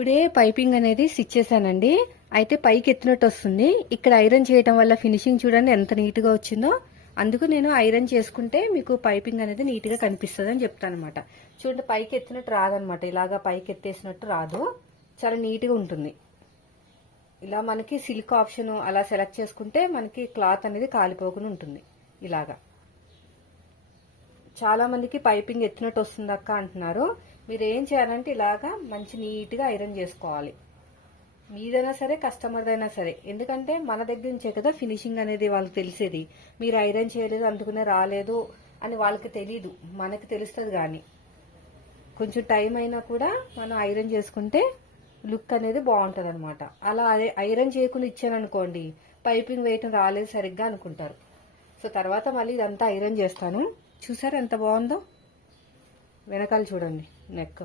ఇప్పుడే పైపింగ్ అనేది స్టిచ్ చేశానండి. అయితే పైకి ఎత్తినట్టు వస్తుంది. ఇక్కడ ఐరన్ చేయడం వల్ల ఫినిషింగ్ చూడండి ఎంత నీట్ గా వచ్చిందో. అందుకు నేను ఐరన్ చేసుకుంటే మీకు పైపింగ్ అనేది నీట్ గా కనిపిస్తుంది అని చెప్తాను అనమాట. చూడండి పైకి ఎత్తినట్టు రాదనమాట. ఇలాగా పైకి ఎత్తేసినట్టు రాదు, చాలా నీట్ గా ఉంటుంది. ఇలా మనకి సిల్క్ ఆప్షన్ అలా సెలెక్ట్ చేసుకుంటే మనకి క్లాత్ అనేది కాలిపోకుండా ఉంటుంది. ఇలాగా చాలా మందికి పైపింగ్ ఎత్తినట్టు వస్తుంది అక్క అంటున్నారు. మీరు ఏం చేయాలంటే ఇలాగా మంచి నీట్ గా ఐరన్ చేసుకోవాలి. మీదైనా సరే కస్టమర్దైనా సరే, ఎందుకంటే మన దగ్గర నుంచే కదా ఫినిషింగ్ అనేది వాళ్ళకి తెలిసేది. మీరు ఐరన్ చేయలేదు అందుకునే రాలేదు అని వాళ్ళకి తెలియదు, మనకి తెలుస్తుంది. కానీ కొంచెం టైం అయినా కూడా మనం ఐరన్ చేసుకుంటే లుక్ అనేది బాగుంటది అనమాట. అలా అదే ఐరన్ చేయకుండా ఇచ్చాననుకోండి, పైపింగ్ వేయటం రాలేదు సరిగ్గా అనుకుంటారు. సో తర్వాత మళ్ళీ ఇదంతా ఐరన్ చేస్తాను. చూసారు ఎంత బాగుందో. వెనకాల చూడండి నెక్.